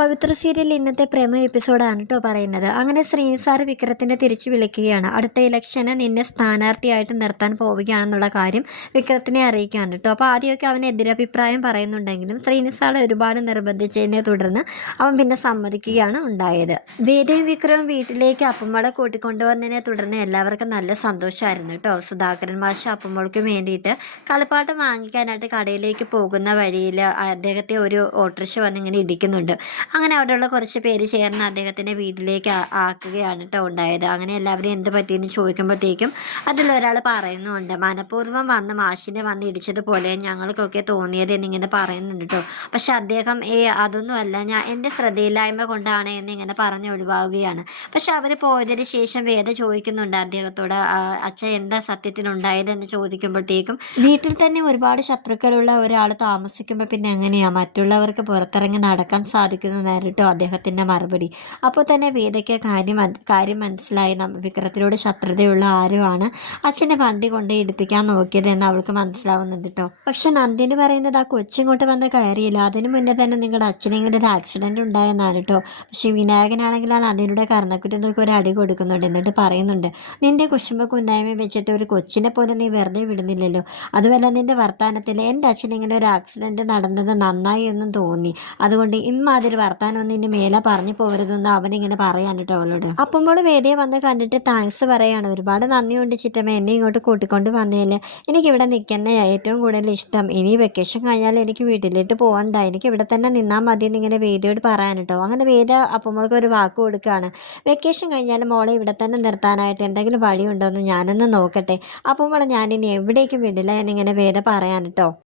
പവിത്ര serial ഇന്നത്തെ പ്രേമ എപ്പിസോഡാണ് കേട്ടോ പറയുന്നത്. അങ്ങനെ ശ്രീനിസാർ വിക്രത്തിനെ തിരിച്ചു വിളിക്കുകയാണ്. അടുത്ത ഇലക്ഷന് നിന്നെ സ്ഥാനാർത്ഥിയായിട്ട് നിർത്താൻ പോവുകയാണെന്നുള്ള കാര്യം വിക്രത്തിനെ അറിയിക്കുകയാണ് കേട്ടോ അപ്പോൾ ആദ്യമൊക്കെ അവൻ എതിരഭിപ്രായം പറയുന്നുണ്ടെങ്കിലും ശ്രീനിസാർ ഒരുപാട് നിർബന്ധിച്ചതിനെ തുടർന്ന് അവൻ പിന്നെ സമ്മതിക്കുകയാണ് ഉണ്ടായത്. വേദയും വിക്രവും വീട്ടിലേക്ക് അപ്പമ്മളെ കൂട്ടിക്കൊണ്ടുവന്നതിനെ തുടർന്ന് എല്ലാവർക്കും നല്ല സന്തോഷമായിരുന്നു കേട്ടോ സുധാകരൻ മാഷ അപ്പമ്മൾക്ക് വേണ്ടിയിട്ട് കളിപ്പാട്ടം വാങ്ങിക്കാനായിട്ട് കടയിലേക്ക് പോകുന്ന വഴിയിൽ അദ്ദേഹത്തെ ഒരു ഓട്ടോറിക്ഷ വന്നിങ്ങനെ ഇടിക്കുന്നുണ്ട്. അങ്ങനെ അവിടെയുള്ള കുറച്ച് പേര് ചേർന്ന് അദ്ദേഹത്തിന്റെ വീട്ടിലേക്ക് ആക്കുകയാണ് കേട്ടോ ഉണ്ടായത്. അങ്ങനെ എല്ലാവരും എന്ത് പറ്റിയെന്ന് ചോദിക്കുമ്പോഴത്തേക്കും അതിലൊരാൾ പറയുന്നുണ്ട് മനഃപൂർവം വന്ന് മാഷിനെ വന്ന് ഇടിച്ചതുപോലെ ഞങ്ങൾക്കൊക്കെ തോന്നിയത് എന്നിങ്ങനെ പറയുന്നുണ്ട് കേട്ടോ പക്ഷെ അദ്ദേഹം ഏ അതൊന്നുമല്ല ഞാൻ എന്റെ ശ്രദ്ധയില്ലായ്മ കൊണ്ടാണ് എന്നിങ്ങനെ പറഞ്ഞ് ഒഴിവാകുകയാണ്. പക്ഷെ അവർ പോയതിന് ശേഷം വേദ ചോദിക്കുന്നുണ്ട് അദ്ദേഹത്തോട് അച്ഛൻ എന്താ സത്യത്തിലുണ്ടായതെന്ന് ചോദിക്കുമ്പോഴത്തേക്കും വീട്ടിൽ തന്നെ ഒരുപാട് ശത്രുക്കളുള്ള ഒരാൾ താമസിക്കുമ്പോൾ പിന്നെ എങ്ങനെയാണ് മറ്റുള്ളവർക്ക് പുറത്തിറങ്ങി നടക്കാൻ സാധിക്കുന്നത് ചോദിക്കുന്നതായിരുന്നു കേട്ടോ അദ്ദേഹത്തിന്റെ മറുപടി. അപ്പോൾ തന്നെ വേദയ്ക്ക് കാര്യം കാര്യം മനസ്സിലായി. വിക്രത്തിനോട് ശത്രുതയുള്ള ആരുമാണ് അച്ഛനെ വണ്ടി കൊണ്ട് ഇടിപ്പിക്കാൻ നോക്കിയത് എന്ന് അവൾക്ക് മനസ്സിലാവുന്നുണ്ട് കേട്ടോ പക്ഷെ നന്ദിനി പറയുന്നത് ആ കൊച്ചിങ്ങോട്ട് വന്ന് കയറിയില്ല. അതിന് മുന്നേ തന്നെ നിങ്ങളുടെ അച്ഛനെ ഇങ്ങനെ ഒരു ആക്സിഡന്റ് ഉണ്ടായെന്നാണ് കേട്ടോ പക്ഷേ വിനായകനാണെങ്കിൽ ആ നന്ദിനിയുടെ കർണക്കുറ്റി നോക്കി ഒരു അടി കൊടുക്കുന്നുണ്ട് എന്നിട്ട് പറയുന്നുണ്ട് നിന്റെ കുശുമ്പ കുന്നായ്മ വെച്ചിട്ട് ഒരു കൊച്ചിനെ പോലും നീ വെറുതെ വിടുന്നില്ലല്ലോ. അതുപോലെ നിന്റെ വർത്തമാനത്തിൽ എന്റെ അച്ഛനിങ്ങനെ ഒരു ആക്സിഡന്റ് നടന്നത് നന്നായി എന്നും തോന്നി. അതുകൊണ്ട് ഇമ്മാതിരി വർത്താനൊന്നും ഇനി മേലെ പറഞ്ഞു പോകരുതെന്ന് അവനിങ്ങനെ പറയാൻ കേട്ടോ അവളോട്. അപ്പം വേദിയെ വന്ന് കണ്ടിട്ട് താങ്ക്സ് പറയാണ്. ഒരുപാട് നന്ദിയുണ്ട് ചിറ്റമ്മ എന്നെ ഇങ്ങോട്ട് കൂട്ടിക്കൊണ്ട് വന്നതിൽ എനിക്കിവിടെ നിൽക്കുന്ന ഏറ്റവും കൂടുതൽ ഇഷ്ടം. ഇനി വെക്കേഷൻ കഴിഞ്ഞാൽ എനിക്ക് വീട്ടിലേക്ക് പോകണ്ട എനിക്ക് ഇവിടെ തന്നെ നിന്നാൽ മതി എന്നിങ്ങനെ വേദിയോട് പറയാൻ കേട്ടോ. അങ്ങനെ വേദ അപ്പമ്മൾക്ക് ഒരു വാക്ക് കൊടുക്കുകയാണ് വെക്കേഷൻ കഴിഞ്ഞാൽ മോളെ ഇവിടെ തന്നെ നിർത്താനായിട്ട് എന്തെങ്കിലും വഴിയുണ്ടോ എന്ന് ഞാനൊന്ന് നോക്കട്ടെ. അപ്പോൾ മോളെ ഞാനിനി എവിടേക്കും വിടില്ല എന്നിങ്ങനെ വേദ പറയാൻ കേട്ടോ.